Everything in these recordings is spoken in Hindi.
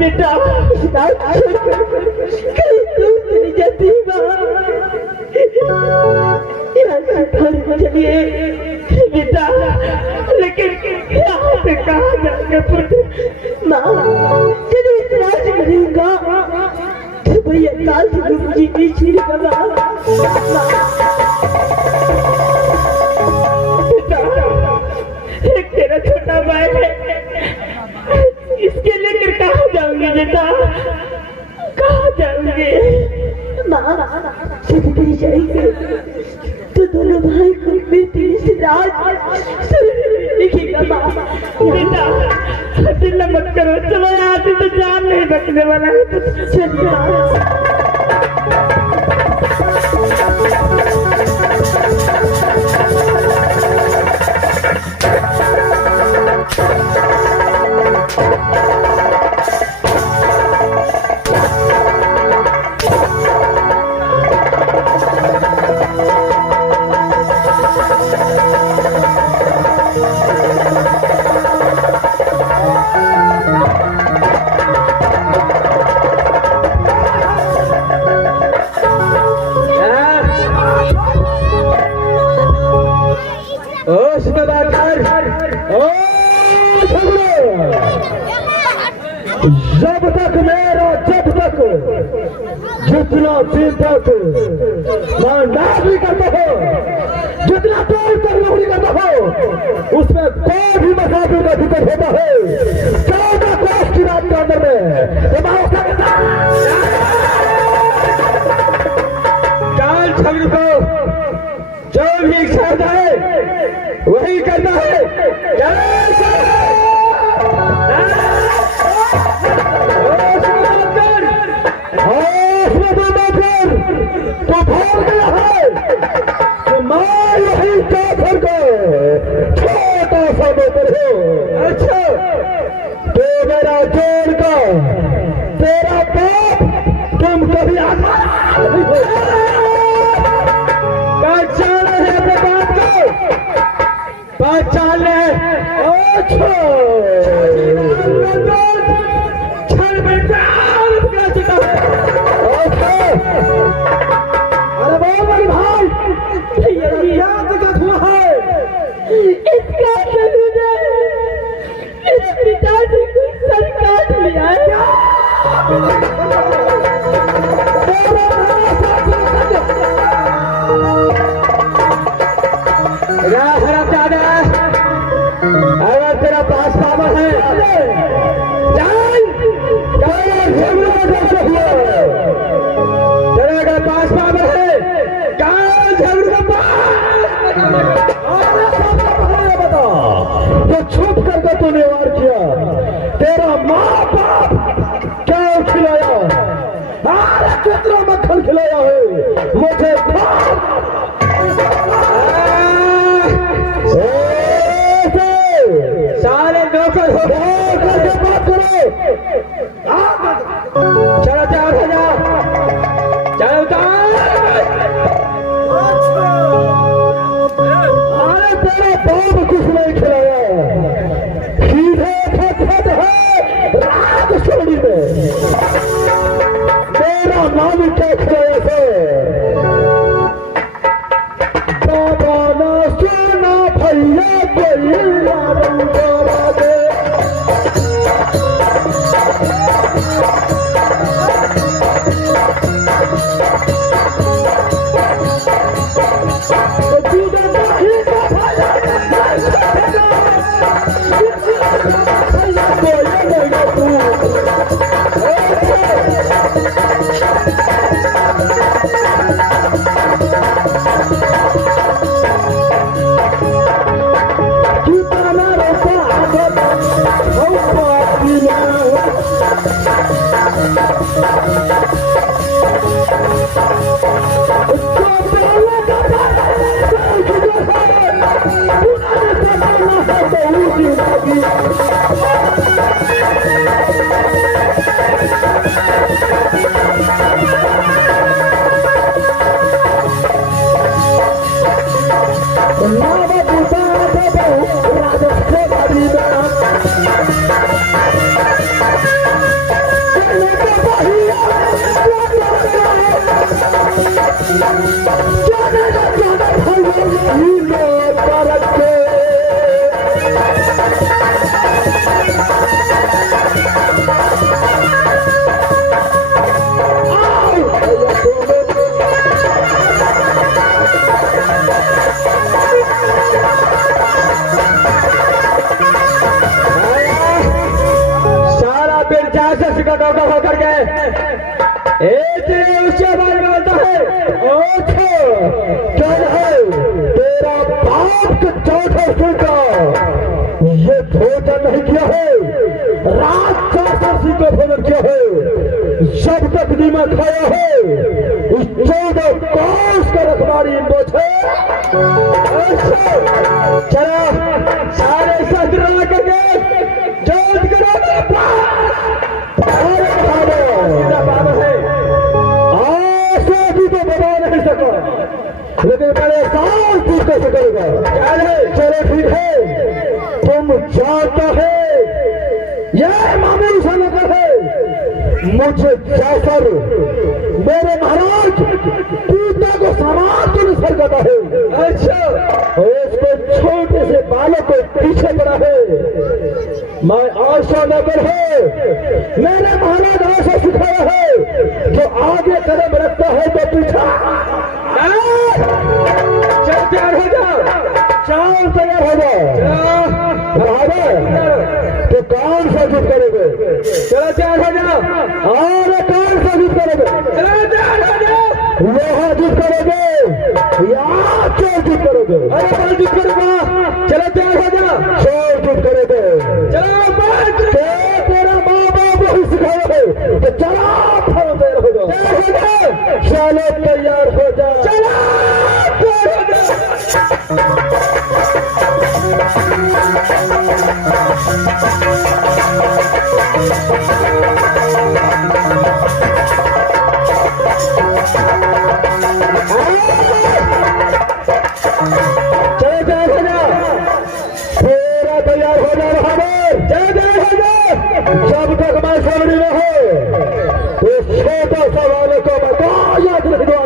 बेटा कहीं दूर चली जाती चलिए बेटा, लेकिन यहाँ से कहाँ जाएंगे पुत्र? माँ चलो इतना करूँगा भैया काल जी पीछे एक तेरा छोटा भाई है, इसके लेकर कहाँ जाओगे बेटा? कहाँ जाओगे? माँ जब भी जाएंगे तो दोनों भाई को बेटी से राज लिखेगा। माँ बेटा चिल्ला मत करो, चलो यहाँ से तो जान नहीं बचने वाला है। चलिए जब तक मेरा जब तक जितना दिन तक मैं नौकरी करता हो, जितना देर तक नौकरी करता हो, उसमें कोई भी मसाफिर का दिक्कत होता है 14 क्लास की रात के अंदर में काल झगड़ को जो भी इच्छा है वही करना है। तो भाग गया है तो मैं यही काफिर को छोटा सा नौकर हूँ। अच्छा तो मेरा जोड़ का तेरा बाप तुम कभी पहचान है अपने बाप को, पहचान ले। अच्छा छल में अरे बोल भाई याद का हुआ है इसका इस पिताजी को सर काट लिया है। अगर तेरा पास पावर है पास पावर है काल झगड़ू बता तो छुप करके तूने वार किया। तेरा माँ बाप क्या खिलाया, कितना मक्खन खिलाया है मुझे सारे नौकर हो करके बात करो। चलो 4000 अरे तेरा बाप कुछ नहीं खिलाया, सीधे खत है रात सोनी में तेरा नाम क्या खिलाया से बाबा ना सुना भैया कोई रात 4 को भोजन किया है, जब तक नीमक खाया है उस 14 कोस का रखवारी बोझे। चला सारे शस्त्र ला करके जोत करो मेरे पास है। आशा भी तो बता नहीं सका, लेकिन बड़े साल तू कैसे करेगा। चलो ठीक है, तुम जानता है यह मामूल सा नगर है, मुझे जाकर मेरे महाराज पिता को समाज को निसर करता है। अच्छा, उसको छोटे से बालक को पीछे पड़ा है। मैं आशा नगर है, मेरे महाराज आशा सिखाया है, जो आगे कदम रखता है तो पीछा। चल तैयार हो जाओ, चाल तैयार हो जाओ। तो कौन सा युद्ध करोगे? चलो तैयार हो जाओ। और कौन सा युद्ध करोगे? चलो तैयार हो जाओ। वहाँ युद्ध करोगे या चोर युद्ध करोगे? अरे कौन युद्ध करोगा? चलो तैयार हो जाओ। चोर युद्ध करोगे? चलो तेरा माँ बाप को सिखाया है तो चलो तैयार हो जाओ। चलो तैयार हो जाओ। चलो तैयार हो जाओ। जब तक मैं सामने में हूँ उस छोटा सा वाले को मैं याद नहीं दूंगा।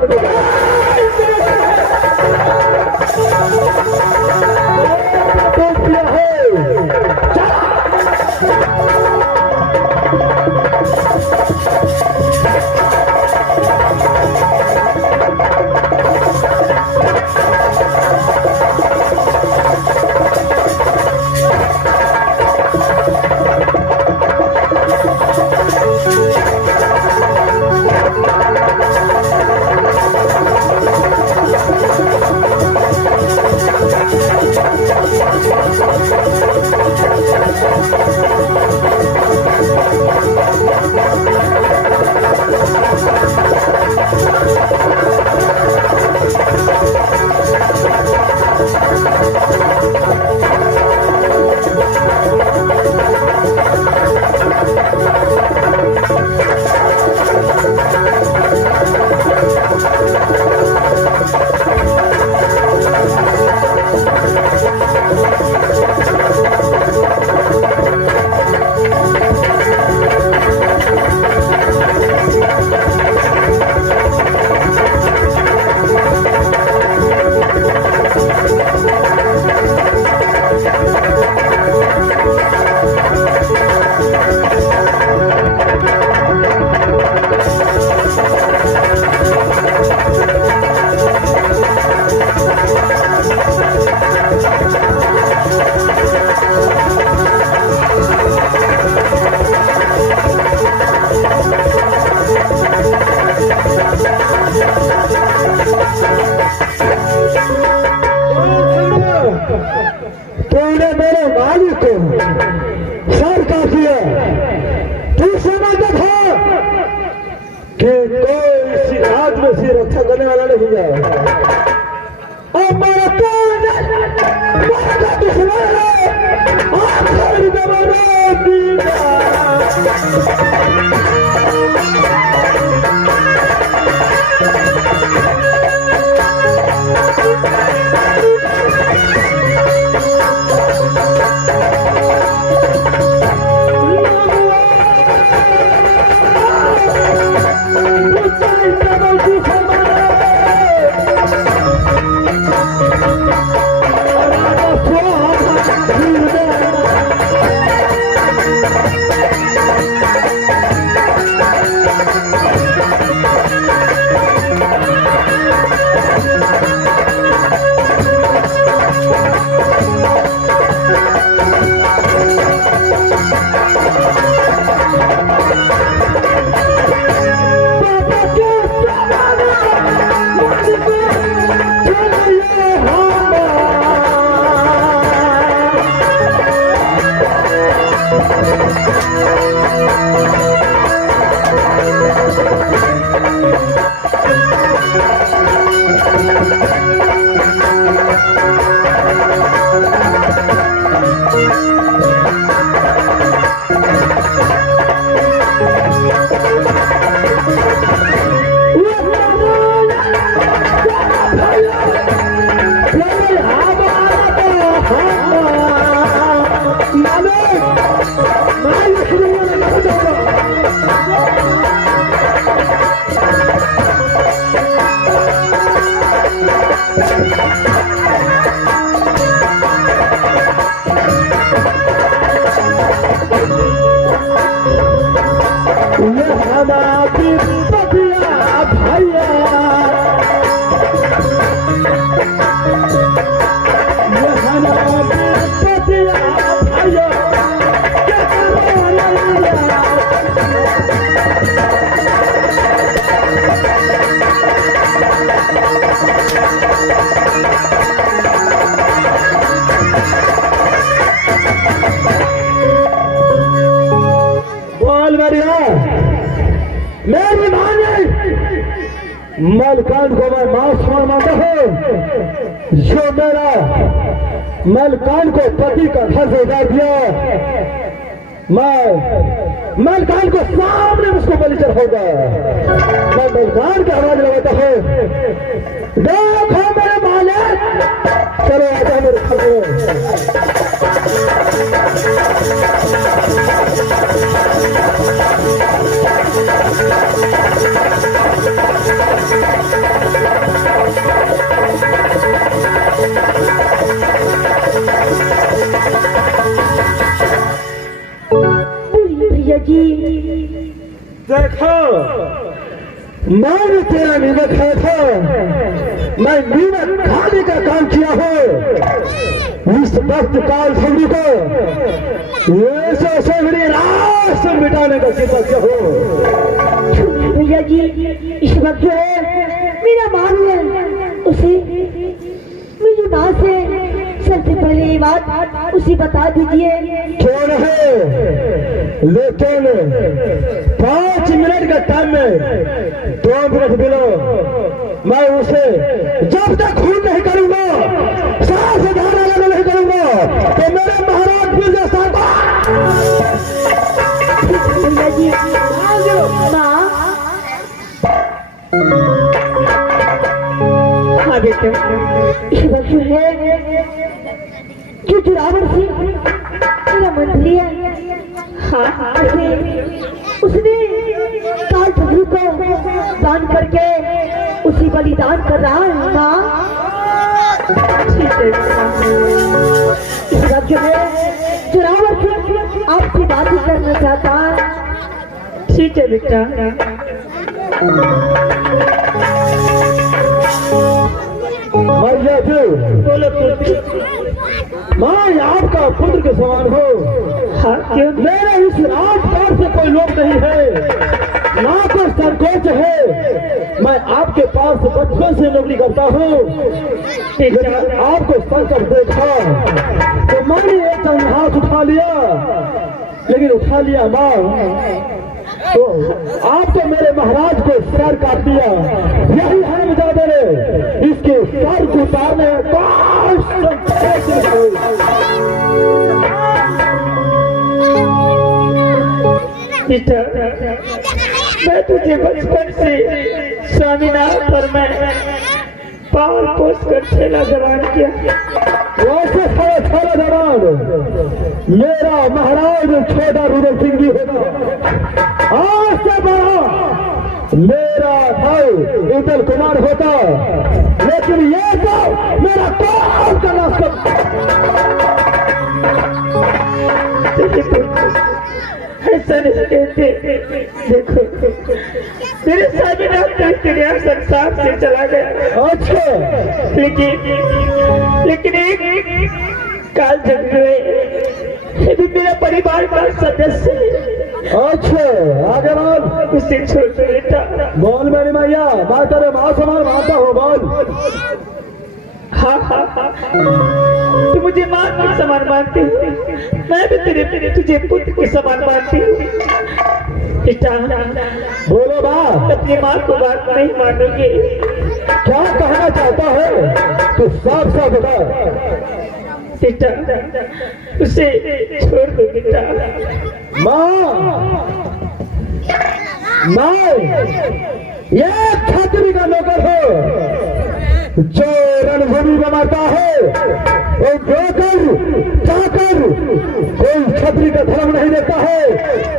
तूने मेरे मालिक को सर काट दिया। तू समझता था कि कोई इसी राज में से रक्षा करने वाला नहीं है। अब मेरा दुश्मन है, आखिर जमाना दीदा। मेरी माने मलकान को मैं मां मानता हूँ, जो मेरा मलकान को पति का घर से उतार दिया, मैं मलकान को सामने उसको बलि चढ़ाऊंगा। मैं मलकान का आवाज लगाता हूँ, देखो मेरे मालिक, चलो आजा मेरे घर में। भैया जी देखो, मैंने तेरा नीमक खाया था, मैं नीमक खाने का काम किया हूँ। इस वक्त काल सभी को ऐसे सगड़ी रात से मिटाने का चिंता किया हो। भैया जी, इस वक्त जो है मेरा मान है, उसे मेरी माँ से सबसे पहले ये बात उसे बता दीजिए। क्यों नहीं, लेकिन 5 मिनट का टाइम में 2 मिनट मिलो, मैं उसे जब तक खून नहीं करूंगा, सांस धारा लगा नहीं करूंगा, तो मेरे महाराज मिल जा सकता। भैया जी, माँ, हाँ बेटे, इस वक्त जो है जो जुरावर सिंह मेरा मंत्री है, हाँ उसने काल ठगू को दान करके उसी बलिदान कर रहा है। माँ, ठीक है, इस वक्त जो है जुरावर सिंह आपसे बात ही करना चाहता है। ठीक है बेटा। मैया जी, बोलो मैं आपका पुत्र के समान हो। मेरे इस राजपाट से कोई लोग नहीं है, ना कोई संकोच है। मैं आपके पास बचपन से नौकरी करता हूँ। आपको संकट देखा तो मैंने एक हाथ उठा लिया, लेकिन उठा लिया माँ तो आपको मेरे महाराज को सर काट दिया। यही है मुझे ने इसके सर को उतारने मैं तुझे बचपन से स्वामीनाथ पर मैं पाल पोस कर छेला जवान किया। वैसे छेला जवान मेरा महाराज छोटा रुद्र सिंह जी होगा, आज से बड़ा मेरा भाई उत्तल कुमार होता, लेकिन ये तो मेरा कौन का नाश ऐसा नहीं कहते। देखो तेरे स्वामीनाथ का क्रिया संसार से चला गया। अच्छा, लेकिन एक काल जग गए, मेरा परिवार का सदस्य। अच्छा, आगे बोल। उसे छोड़ बेटा। बोल मेरी मैया, मैं तेरे माँ समान मानता हूँ, बोल। हाँ, तू मुझे माँ के समान मानती हूँ, मैं भी तुझे पुत्र के समान मानती हूँ। बेटा बोलो बाप, अपनी माँ को बात नहीं मानोगे? क्या कहना चाहता है तू साफ साफ बता। बेटा उसे छोड़ दो बेटा। मैं ये छतरी का नौकर हो जो रणभूमि में मरता है और जोकर जाकर कोई छतरी का धर्म नहीं देता है,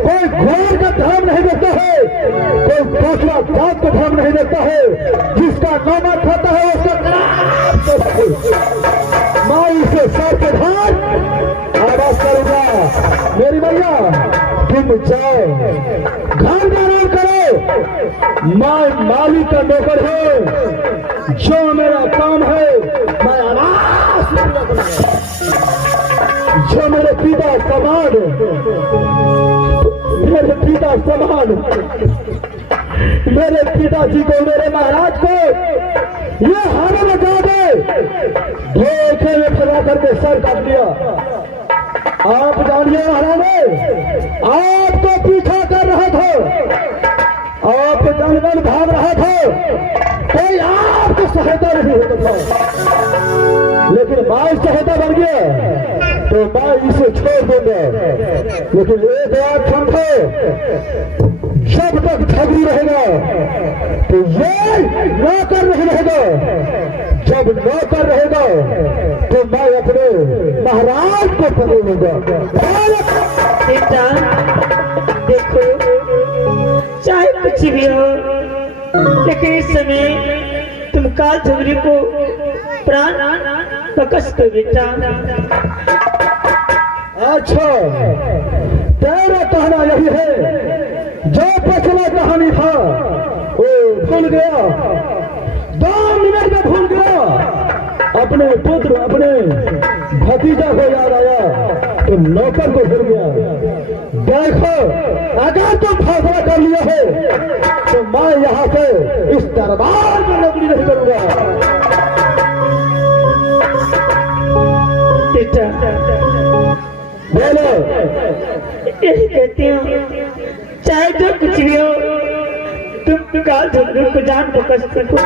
कोई घोड़ का धर्म नहीं देता है, कोई दूसरा जात का धर्म नहीं देता है। जिसका नामा खाता है उसका मैं इसे सर के धार आवाज करूंगा। मेरी भैया तुम जाओ घर में आराम करो। मैं मालिक का नौकर हूं, जो मेरा काम है मैं आवाज करूंगा। जो मेरे पिता समान, मेरे पिता समान, मेरे पिताजी को, मेरे महाराज को ये हाथ लगा दे, धोखे में फंसा करके सर काट दिया। आप जानिए महाराज, आपको पीछा कर रहा था, आप जंगल भाग रहा था, कोई आपको सहायता नहीं होता था, लेकिन मैं सहायता बन गया तो मैं इसे छोड़ दूंगा। लेकिन एक बात समझो, जब तक झगड़ी रहेगा तो ये नौकर नहीं रहेगा, जब नौकर रहेगा तो मैं अपने महाराज को पकड़ूंगा। बेटा देखो, चाहे कुछ भी हो, लेकिन इस समय तुम काल झगड़ी को प्राण बकस दो बेटा। अच्छा, तेरा कहना यही है, जो पिछला कहानी था वो भूल गया, 2 मिनट में भूल गया, अपने पुत्र अपने भतीजा को याद आया तो नौकर को भूल गया। देखो, अगर तुम फैसला कर लिया है तो मैं यहाँ से इस दरबार में नौकरी नहीं करूंगा। बेटा बोलो, यही कहती हूँ, चाहे जो कुछ भी हो, तुम काल झगड़ी को जान बकस सको।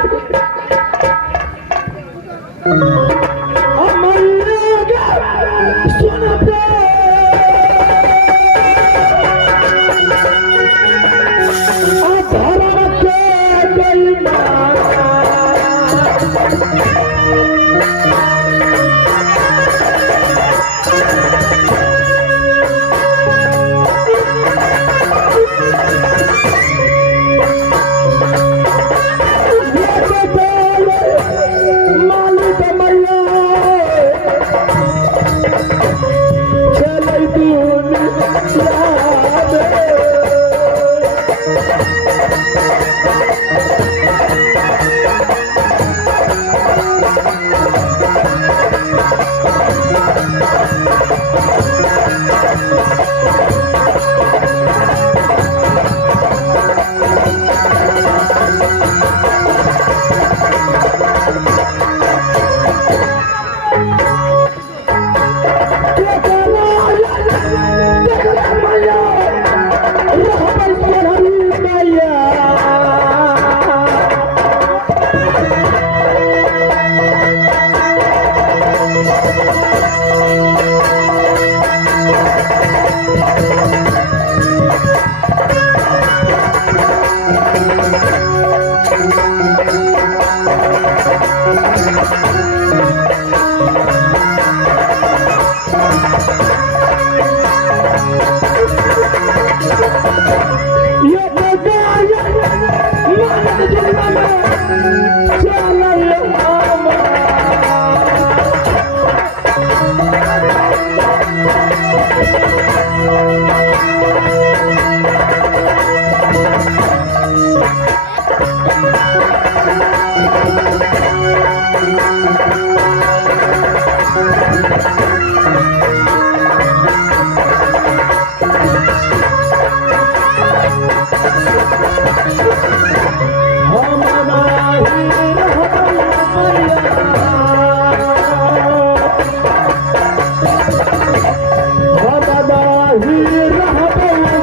रहा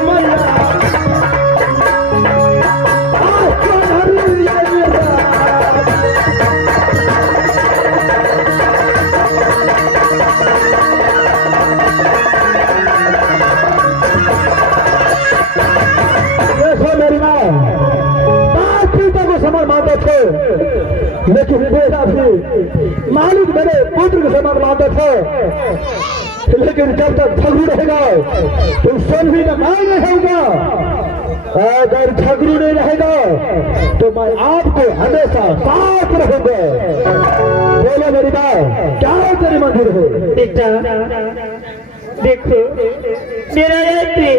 आता था, लेकिन जब तक झगड़ू रहेगा तो सभी में मैं रहूंगा। अगर झगड़ू नहीं रहेगा तो मैं आपको हमेशा साथ रहूंगा। बोलो मेरी बात, क्या तेरी मंजूर हो? बेटा देखो, मेरा एक है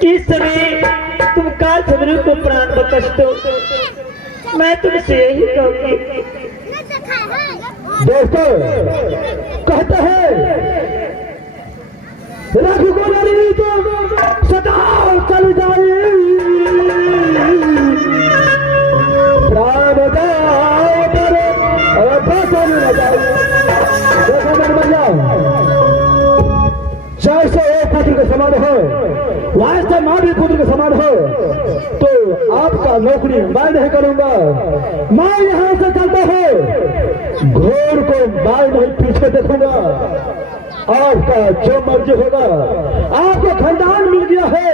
कि इस समय तुम काल झगड़ू को प्राण बकस दो। मैं तुमसे यही कहूंगी। दोस्तों कहते हैं रघुकुल तो सदा चल जाए, प्राण जाओ पर फसल न जाए। देखो मेरे भैया, जैसे एक पुत्र के समान हो वैसे माँ भी पुत्र के समान हो, तो आपका नौकरी मैं नहीं करूंगा। मैं यहाँ से चलता हूँ, घोड़ को मैं नहीं पीछे देखूंगा। आपका जो मर्जी होगा। आपको खानदान मिल गया है,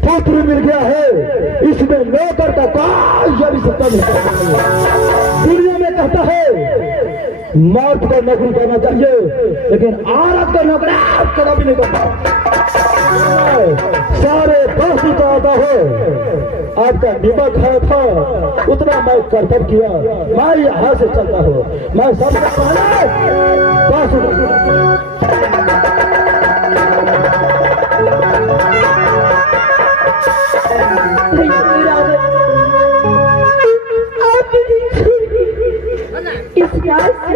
पुत्र मिल गया है, इसमें नौकर का कोई जरी सत्ता नहीं। दुनिया में कहता है मर्द का नौकरी करना चाहिए, लेकिन औरत का नौकरी कभी नहीं करता। सारे दोस्त आता हो, आपका निमक है था उतना मैं कर्तव्य किया। मैं यहाँ से चलता हूँ, मैं सबसे पहले इस रात से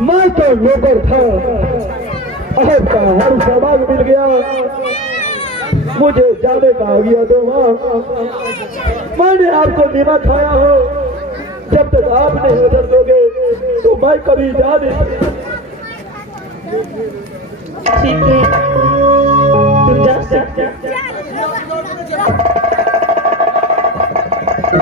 मैं तो नौकर था, आपका हर सवाल मिल गया, मुझे जाने का आ गया। तो मैंने आपको नीमा खाया हो, जब तक आप नहीं उधर दोगे तो मैं कभी जा नहीं। ठीक है, तुम जा सकते। लो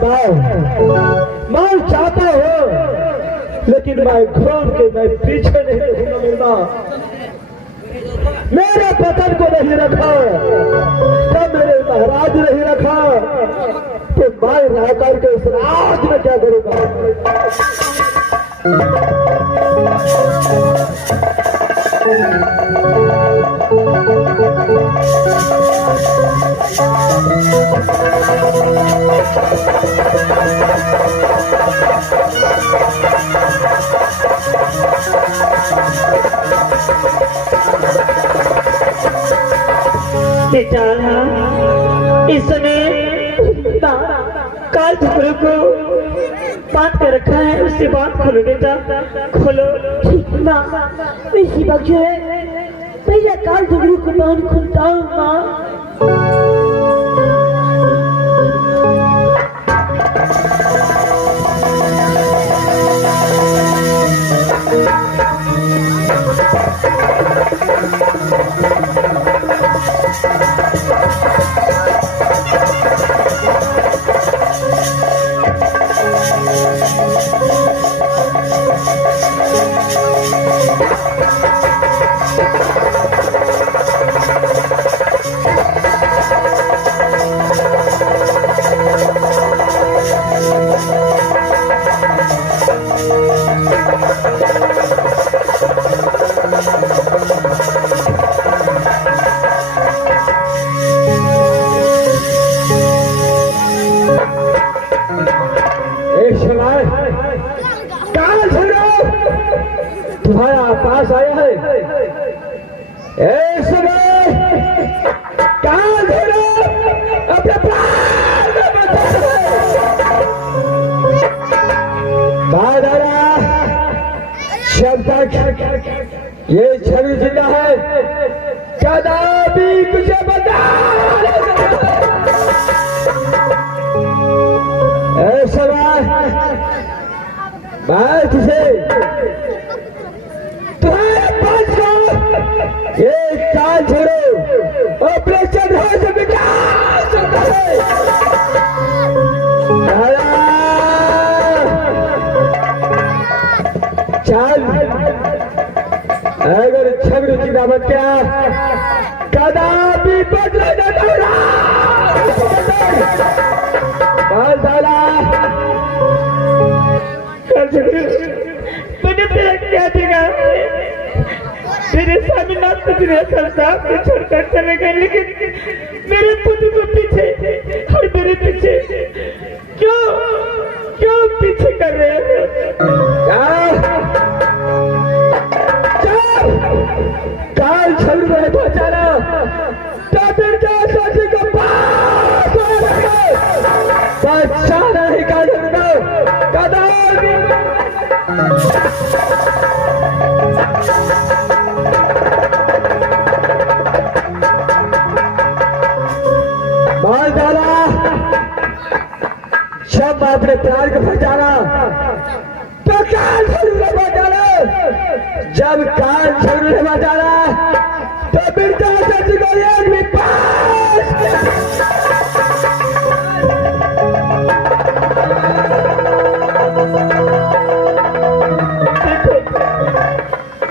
मैं मैं चाहता हूँ, लेकिन मैं घूम के मैं पीछे नहीं रहूंगा। मिलना मेरे पतन को नहीं रखा, तब मेरे महाराज नहीं रखा, तो मैं रह करके इस राज में क्या करूंगा। बेचारा इस समय काल झुकड़े को बात कर रखा है, उससे बात खोलो बेटा, खोलो। माँ इसी वक्त जो है भैया काल झुकड़े को बांध खुलता हूँ। माँ तुम्हारा पास आया है, अपने प्राण जब तक ये छवि जिंदा है कदापि तुझे बता मैं तुझे तुम्हारे पास को एक काल छोड़ो अपने चंद्र से बिठा सकता है। चल अगर छवि की दावत क्या कदापि बदले न दौड़ा मैंने तेरा क्या देगा, तेरे सामने ना तुझे साहब को छोड़कर चले गए, लेकिन मेरे पुत्र को पीछे और मेरे पीछे क्यों क्यों पीछे कर रहे हो? काल छल में पहुंचाना तो फिर क्या सोचे को पहचाना ही काल मार डाला। जब अपने प्यार को पहचाना तो काल छल में पहुंचाना, जब काल छल में पहुंचाना तो फिर क्या सोचे को आदमी पास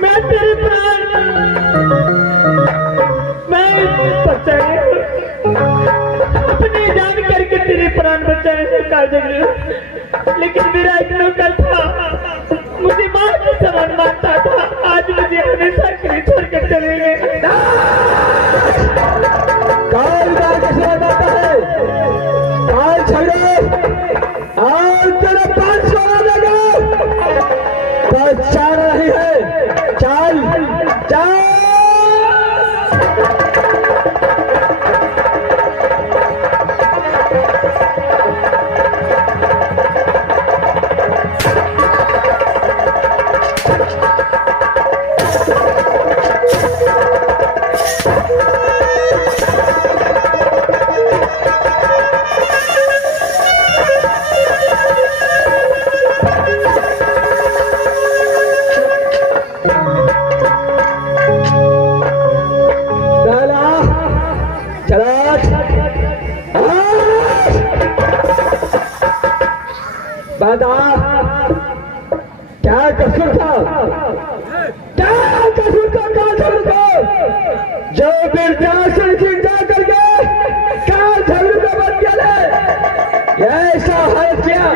मैं तेरे प्राण मैं बचाए अपनी जान करके तेरे प्राण बचाए हैं, लेकिन मेरा एक नौकर था, मुझे मां की समान मानता था, आज मुझे हमेशा के लिए छोड़कर चले गए। काल कैसे बताता है बता क्या कसूर था, क्या कसूर था, क्या कसूर था जो वृद्धाश्रम से जा करके क्या झगड़ू का बन गया ऐसा हाल किया।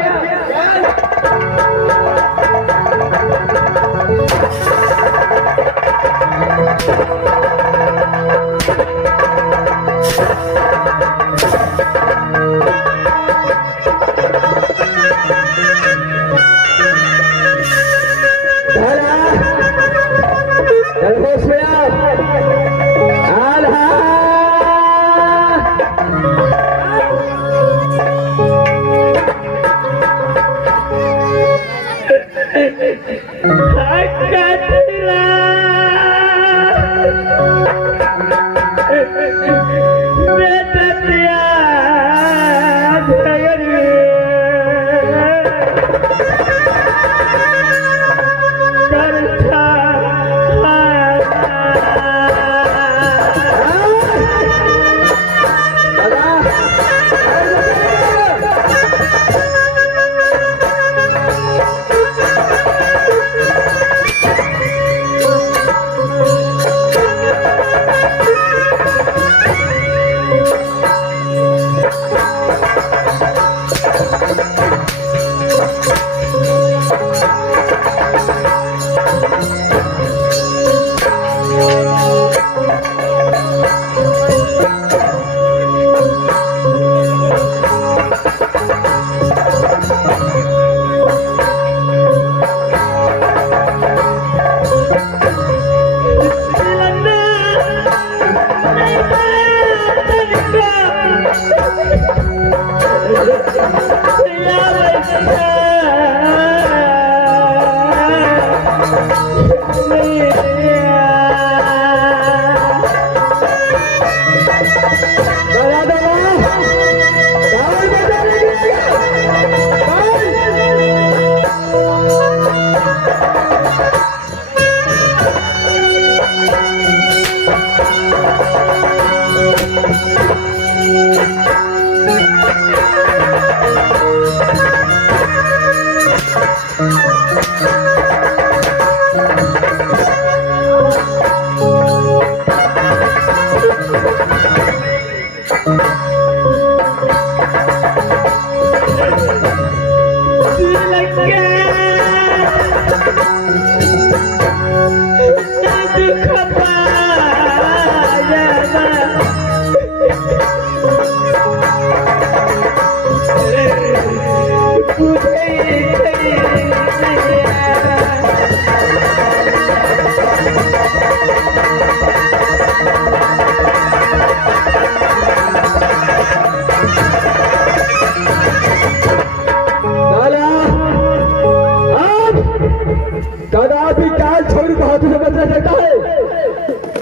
कदापि काल छोड़ को हाथों से बचना चाहता है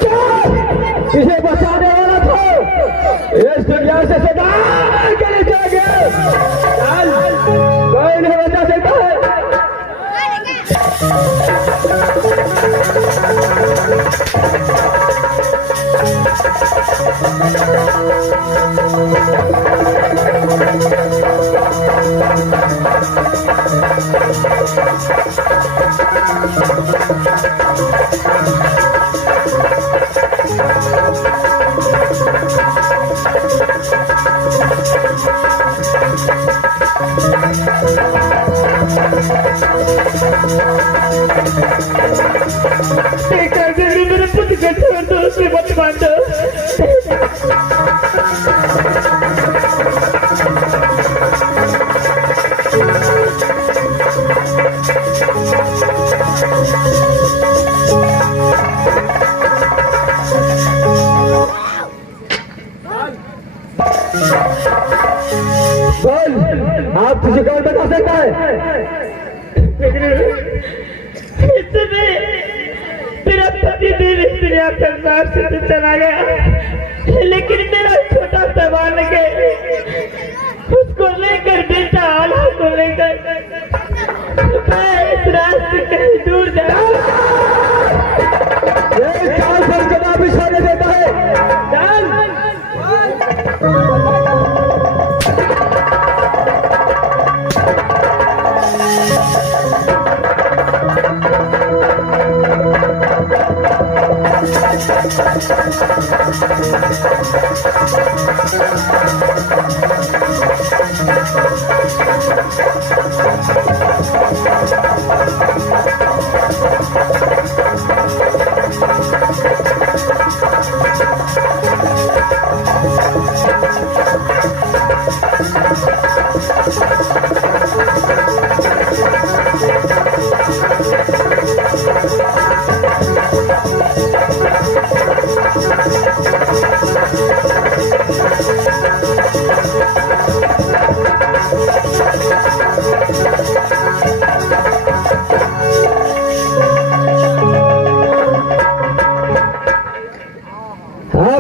क्या किसे बचाने वाला था इस दुनिया से सदा के लिए चला गया काल कोई नहीं बचा सकता है। मेरे पुत्र को छोड़ दो, उसे मत मार दो। बोल आप तुझे कौन बता सकता है। मेरा पति देव इस दुनिया संसार से तो चला गया, लेकिन मेरा छोटा सा बालक है, उसको लेकर बेटा आला को लेकर मैं इस रास्ते कहीं दूर जाऊँ। चाल पर जवाब इशारे देता है चाल। हाँ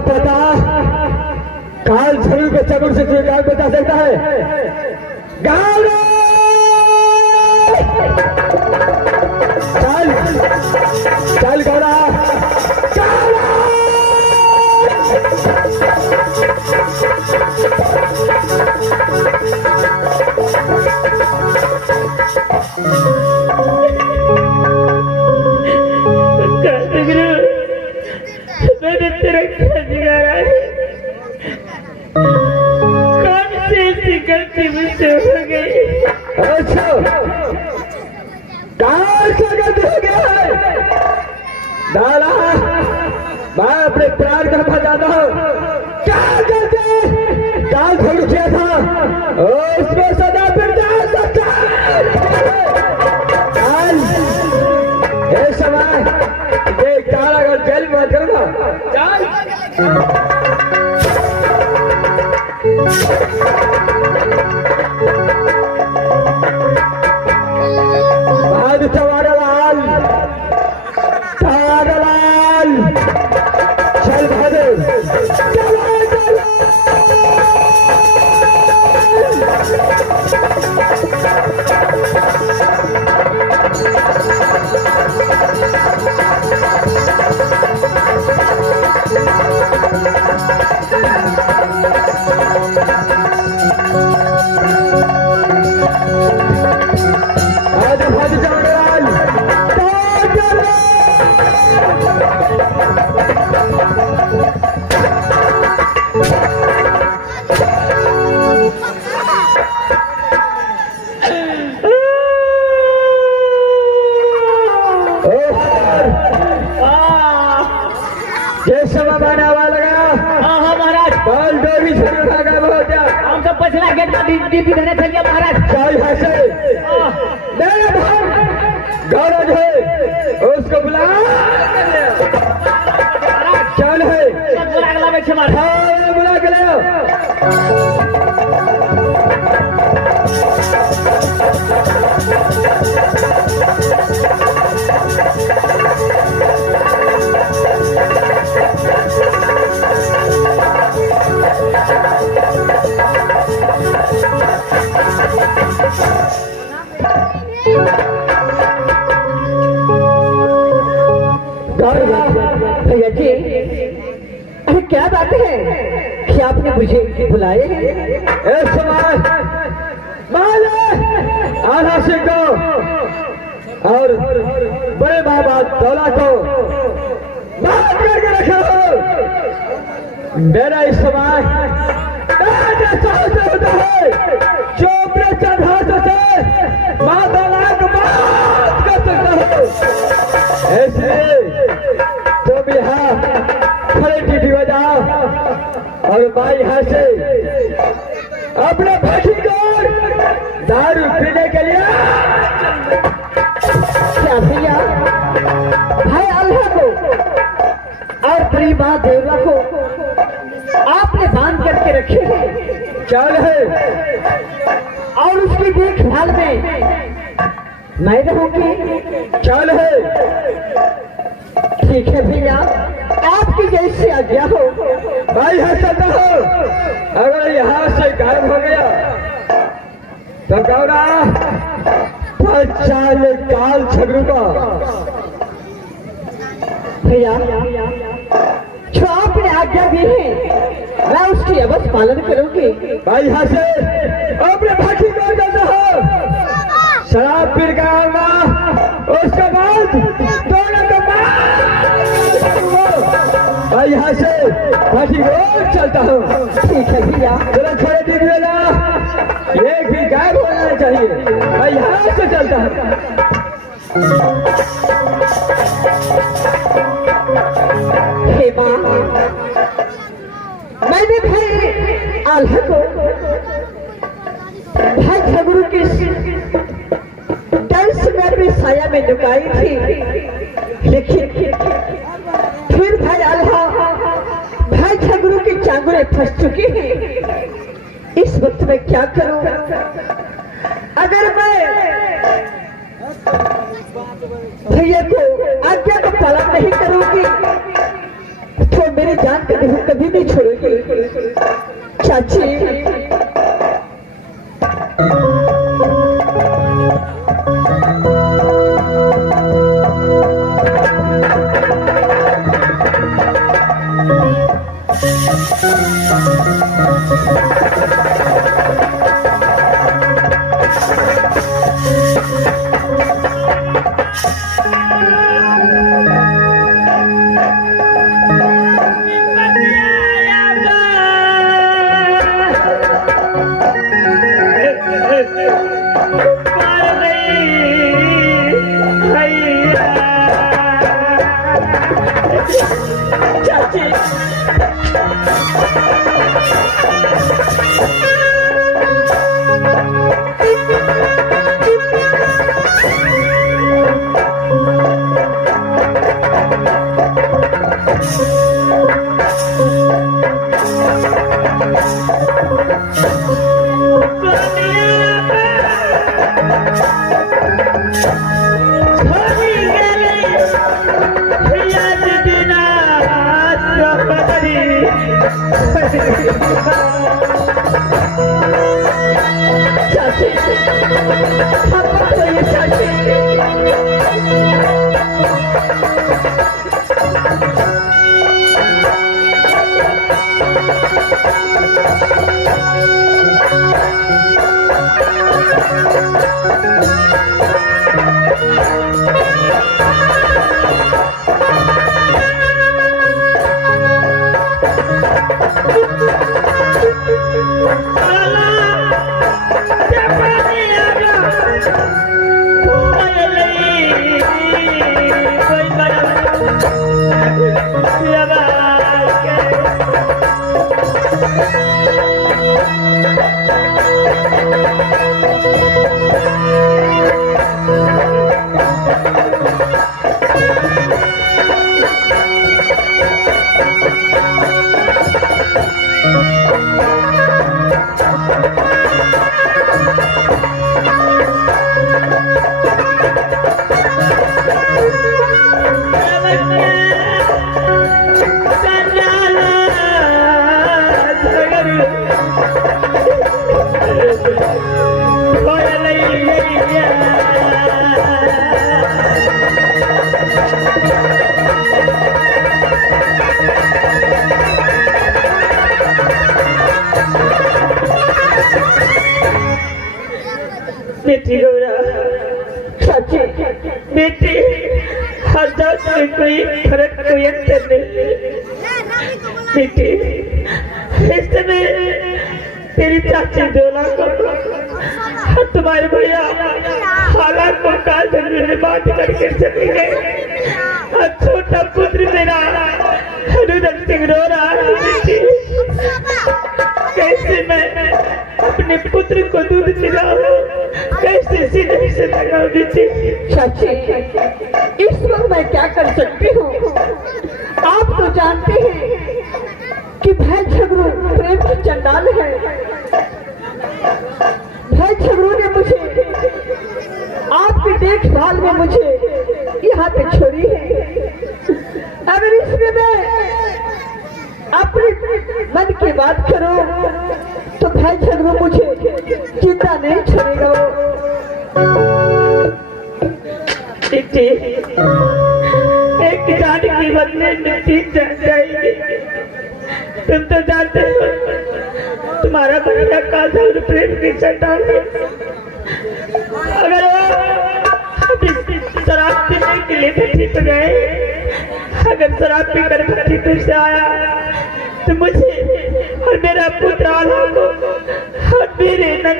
पता काल छवि को चबुर से कोई गाल बता सकता है। गाल चल चल गौरा मैंने तेरा क्या बिगाड़ा है? कौन सी ऐसी गलती मुझसे हो गई? अच्छा काल से गलती हो गया है दादा, मैं अपने प्राण का बचाता हूँ। क्या गलती काल छोड़ किया था उसको सदा फिर जा सकता है। ये समय ये कारागार जेल में करूंगा। चल बाद चवाड़ालाल चवाड़ालाल चल बहादुर ड्यूटी देने चलिए महाराज। गौरव है उसको बुला चल है बुला के ले भैया जी अरे क्या बात है कि आपने मुझे बुलाए? इस समय आधा सिंह को और बड़े बाबा दौला को बात करके रखा हो। मेरा इस समय होता है जो अपने चढ़ात से माँ दौला को बात कर सकता हो। इसलिए तुम यहाँ खड़े टीटी बजाओ और भाई यहाँ से अपने भाषी को दारू पीने के लिए क्या भैया भाई अल्लाह को और बड़ी माँ देवला को आपने बांध करके रखे हैं। चल है और उसकी देखभाल में मैं रहूंगी। चल है ठीक है भैया आपकी जैसी आज्ञा हो। भाई हंसता हो अगर यहाँ से गायब हो गया तो गौरा पहचान काल छगरूगा। भैया जो आपने आज्ञा दी है मैं उसकी अवश्य पालन करूंगी। भाई यहाँ से अपने भाषी को जाता हो शराब पी के आऊंगा उसके बाद दोनों को हाँ ठीक है चलता हूँ। ठीक है भैया। जरा छोड़े दिख लेना, एक भी गायब होना चाहिए। मैं यहाँ से चलता हूँ। हे माँ, मैंने भाई आल्हा को भाई झगड़ू के डर से मैं अपनी साया में लुकाई थी, लेकिन फिर भाई आल्हा भाई झगड़ू के चांगों में फंस चुकी है। इस वक्त मैं क्या करूं? अगर मैं भैया को आज्ञा का पालन नहीं करूंगी तो मेरी जान कभी नहीं छोड़ेगी। चाची बेटी गौरा, चाची बेटी हर दस में कोई फर्क कोई अंतर नहीं। बेटी इस समय तेरी चाची डोला को और तुम्हारे भैया हालात को काल में बात करके चले गए और छोटा पुत्र मेरा हनुदन सिंह रो रहा है। बेटी कैसे मैं अपने पुत्र को दूध पिलाऊं, कैसे सीधे से लगाऊं? बेटी चाची इस वक्त मैं क्या कर सकती हूँ? आप तो जानते हैं कि भाई झगड़ू प्रेम की चंडाल है। भाई झगड़ू ने मुझे आपकी देखभाल में मुझे यहाँ पे छोड़ी है। अगर इसमें मैं अपनी मन की बात करूं तो भाई झगड़ू मुझे जिंदा नहीं छोड़ेगा। एक जान की बदले में तीन जान जाएगी। तुम तो जानते हो तुम्हारा भैया काजा और प्रेम की चट्टान है। अगर वो शराब पीने के लिए भट्टी पे गए, अगर शराब पीकर भट्टी पे से आया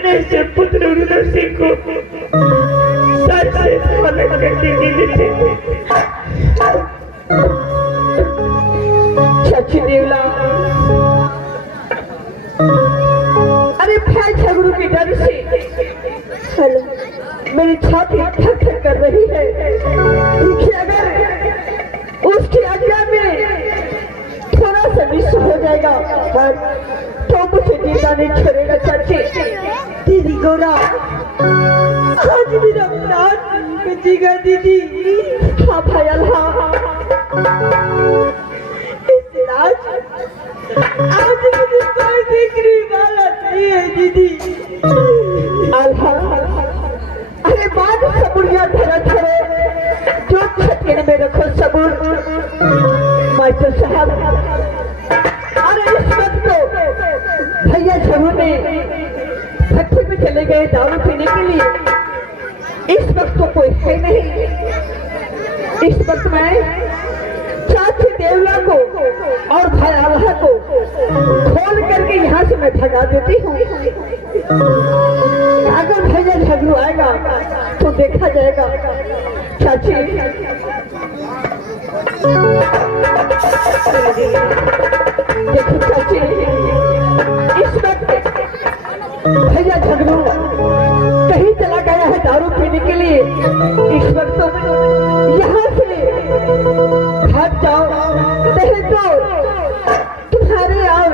मैंने इसे पुत्र उदय सिंह को सच से अलग करके दी थी। चाची देवला, अरे भाई झगड़ू के डर से हेलो मेरी छाती थक थक कर रही है। देखिए अगर उसकी आज्ञा में थोड़ा सा मिस हो जाएगा तो मुझे जिंदा नहीं छोड़ेगा। चाची दीदी गौरा आज मेरा प्राण बचेगा दीदी। हाँ भाई अल्लाह आज मुझे कोई देखने वाला नहीं है दीदी। अल्लाह अरे बाद सबुरिया धरा धरे जो छटके में रखो सबूर मास्टर साहब। अरे इस वक्त तो भैया झगड़ू ने फैक्ट्री में चले गए दारू पीने के लिए। इस वक्त तो कोई है नहीं। इस वक्त मैं चाची देवला को और भाई आल्हा को खोल करके यहाँ से मैं भगा देती हूँ। अगर भैया झगड़ू आएगा तो देखा जाएगा। चाची देखो चाची इस वक्त भैया झगड़ू कहीं चला गया है दारू पीने के लिए। इस वक्त तो यहाँ से भाग जाओ नहीं तो तुम्हारे और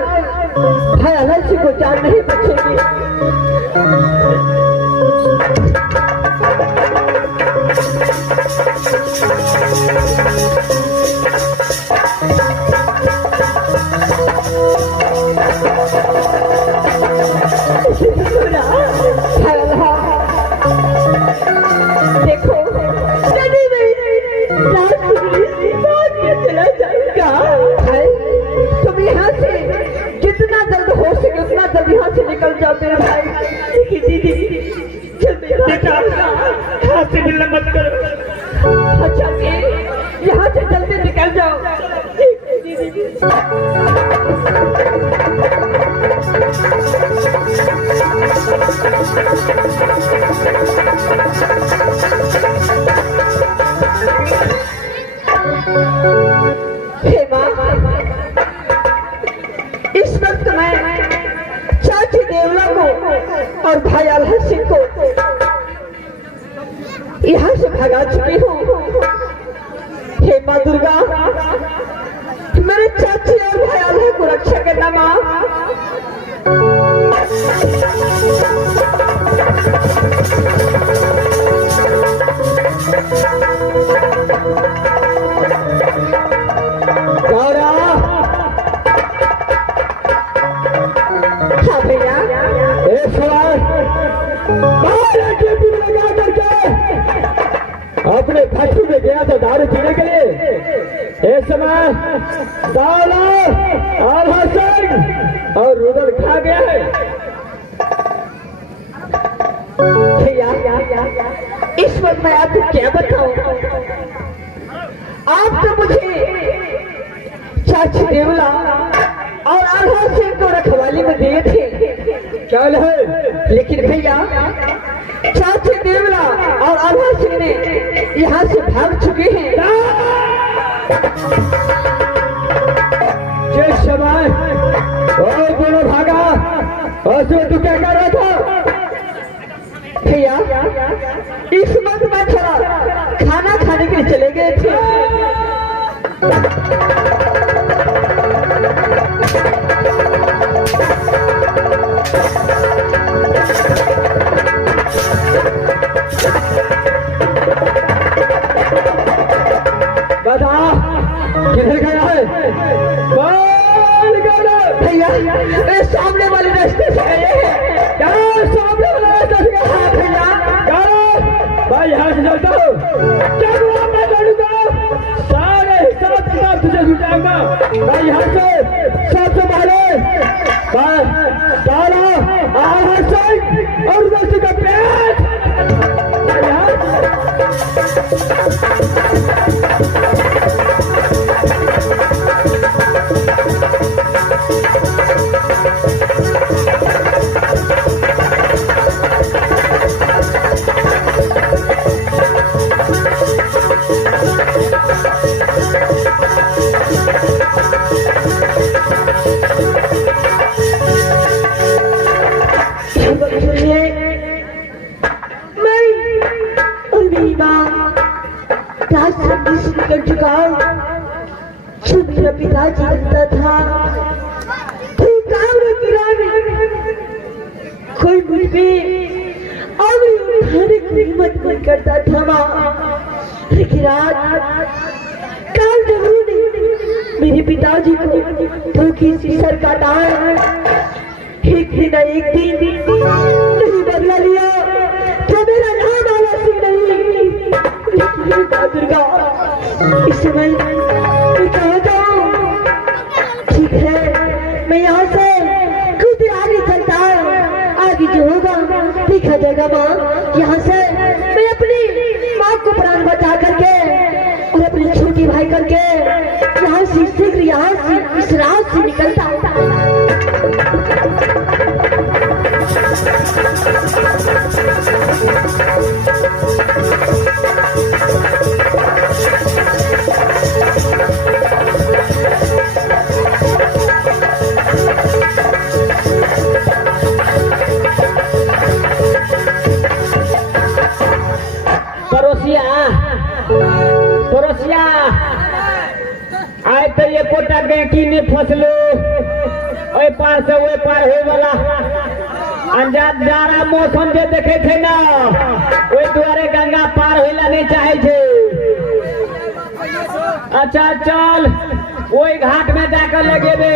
भाई अलसी को जान नहीं बचेगी। देखो यदि चला जाएगा तुम यहाँ से जितना जल्द हो सके उतना जल्द यहाँ से निकल जाओ मेरे भाई। दीदी बेटा यहाँ से मिलना मत करो। अच्छा यहाँ से जल्दी निकल जाओ। हे माँ इस वक्त मैं चाची देवला को और भाई आल्हा सिंह को यहाँ से भगा चुकी हूँ। हे माँ दुर्गा मेरे चाची और भाई आल्हा को रक्षा करना माँ। हाँ भैया अपने फैक्ट्री में गया था दारू पीने के लिए। इस समय साला आल्हा सिंह और रुदल खा गया है। भैया इस वक्त मैं आपको क्या बताऊं। आप तो मुझे चाची देवला और आल्हा सिंह को रखवाली में दिए थे क्या है? लेकिन भैया चाची देवला और आल्हा सिंह ने यहाँ से भाग चुके हैं। जिस समय और दोनों भागा और तू क्या कर रहा था? भैया इस वक्त मैं थोड़ा खाना खाने के लिए चले गए थे। बता किधर गया है? भैया सामने वाले रास्ते से गए हैं। क्या सामने वाला रास्ता से गया? हाँ भैया भाई यहाँ से चलता हूँ। क्या हुआ? मैं चलूंगा सारे हिसाब किताब तुझे जुटाऊंगा। भाई यहाँ से सबसे पहले सारा आल्हा सिंह और रस्सी का पेट राजश्रम से निकल चुका हूँ। जो मेरा पिताजी कहता था ठीक काम कोई मुझ पे आंगली उठाने की हिम्मत नहीं करता था माँ। लेकिन आज काल जरूर ने मेरे पिताजी को धोखे से सर काटा है। एक दिन न एक दिन नहीं बदला लिया तो मेरा नाम आला सिंह नहीं। दुर्गा इस समय मैं कहाँ जाऊँ? ठीक है मैं यहाँ से कुछ आगे चलता हूँ, आगे जो होगा देखा जाएगा माँ। यहाँ से मैं अपनी माँ को प्राण बचा करके और अपने छोटे भाई करके यहाँ से शीघ्र यहाँ से इस रात से निकलता हूँ। पड़ोसिया आए तो ये कोटा गैकी ने फसलो ओए पार से ओए पार हो वाला अंजाद जारा मौसम जे देखे थे ना ओए द्वारे गंगा पार होइला नहीं चाहे थे। अच्छा चल ओए घाट में जाकर लगे बे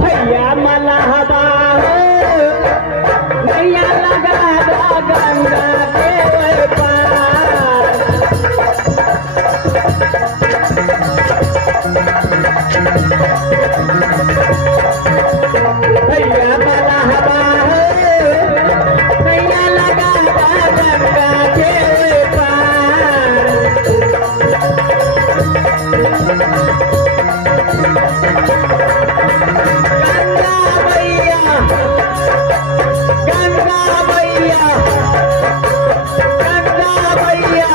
भैया मला हवा नैया लगा गंगा के ओए पार। भैया मला हवा नैया लगा गंगा के ओए पार। गंगा मैया गंगा मैया गंगा मैया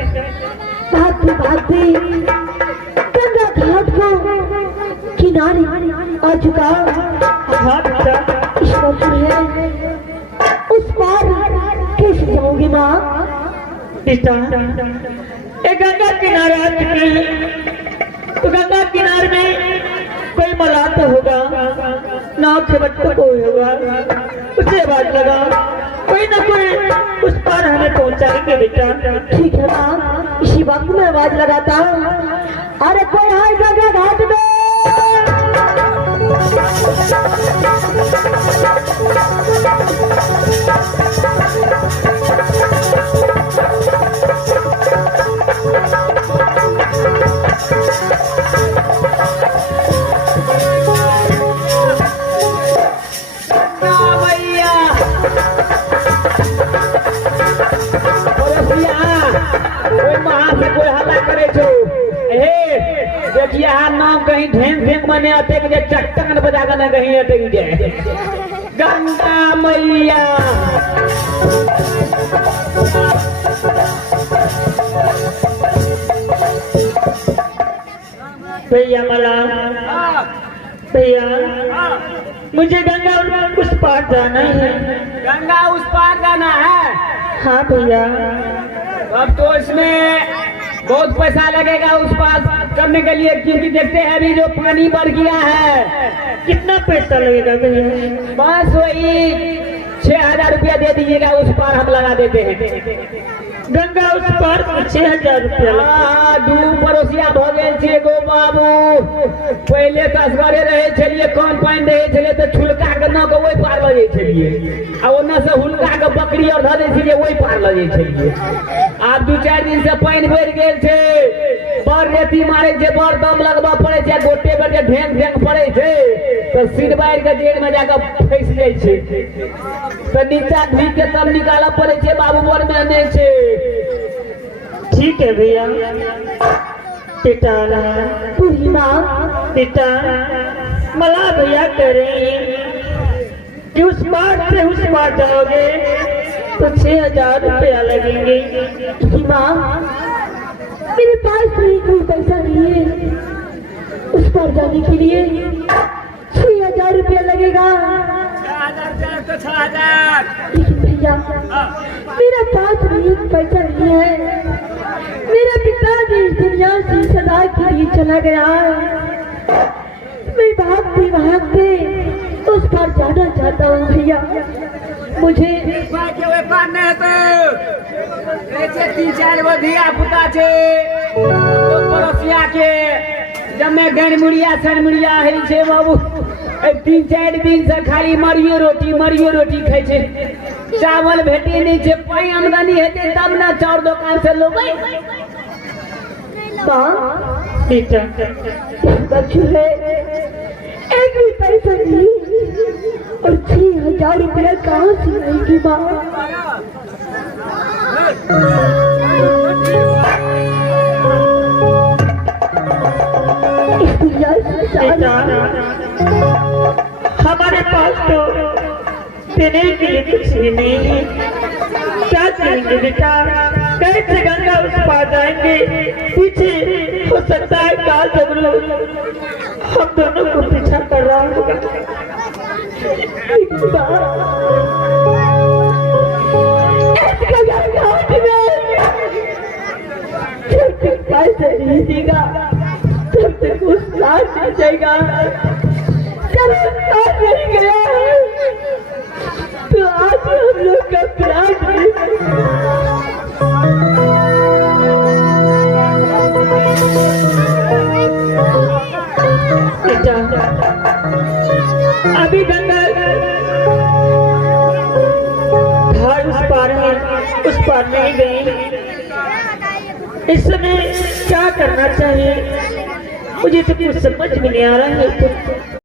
भागते भागते गंगा घाट को किनारे आ चुका। इस वक्त है उस पार कैसे जाओगे माँ? एक गंगा किनारे आ चुकी तो गंगा किनारे में कोई मला तो होगा नाव से बच्चों को होगा उसे आवाज लगा कोई ना कोई उस पार हमें पहुंचाएंगे बेटा। ठीक है माँ इसी वक्त में आवाज लगाता हूँ। अरे कोई है गंगा घाट में? नाम कहीं ढेन ढेन मने अटक जाए चक्कर न बजा कर कहीं अटक जाए। गंगा मैया भैया मला भैया मुझे गंगा उस पार जाना है। गंगा उस पार जाना है? हाँ भैया। अब तो इसमें बहुत पैसा लगेगा उस पार करने के लिए, क्योंकि देखते हैं अभी जो पानी बढ़ गया है। कितना पैसा लगेगा भैया? बस वही 6,000 रुपया दे दीजिएगा, उस पार हम लगा देते हैं। गंगा उस पार 6,000 रुपया। हाँ, दू पड़ोसिया भ गेल छे गो बाबू। पहले तो असगरे रहे छलिए, कौन पानी रहे छले तो छुलका के न के वही पार लगे छलिए, आ ओने से हुलका के बकरी और धरे छलिए वही पार लगे छलिए। आब 2-4 दिन से पानी बढ़ गेल छे, बड़ रेती मारे छे, बड़ दम लगबा पड़े छे, गोटे पर जे ढेंग ढेंग पड़े छे तो सिर बाहर के जेड़ में जाकर फंस जाए छे, तो नीचा धी के तब निकाला पड़े छे बाबू, बड़ मेहनत छे। ठीक है भैया। बेटा पूर्णिमा बेटा, मला भैया कह रही हैं कि उस पार से उस पार जाओगे तो 6,000 रुपया लगेंगे। माँ, मेरे पास नहीं कोई पैसा नहीं है, उस पर जाने के लिए 6,000 रुपया लगेगा। 6,000 लेकिन भैया, मेरा पास नहीं पैसा नहीं है, मेरा पिता इस दुनिया से सदा के लिए चला गया है। मैं भागते भागते उस पर जाना चाहता हूँ भैया, मुझे 3-4 गो धिया पुता छे पड़ोसिया के, जमे गनमुड़िया सनमुड़िया है छे बाबू। 3-4 दिन से खाली मरियो रोटी खाई छे, चावल भेटे नहीं छे। पाई आमदनी हेते तब ना चाउर दुकान से लोगे। बेटा बच्चू है, एक भी पैसा नहीं और 6,000 रुपया कहाँ से आएगी माँ? इस दुनिया से बेटा, हमारे पास तो देने के लिए कुछ भी नहीं है, क्या करेंगे बेटा? कैसे गंगा उस पार जाएंगे? पीछे हो सकता है काल जबरू हम दोनों को पीछा कर रहा होगा। पैसे नहीं देगा तब तक उस साथ नहीं जाएगा। जब साथ नहीं गया तो आज हम लोग का प्यार अभी गंगा धार उस पार है, उस पार नहीं गई। इस समय क्या करना चाहिए मुझे तो कुछ समझ में नहीं आ रहा है।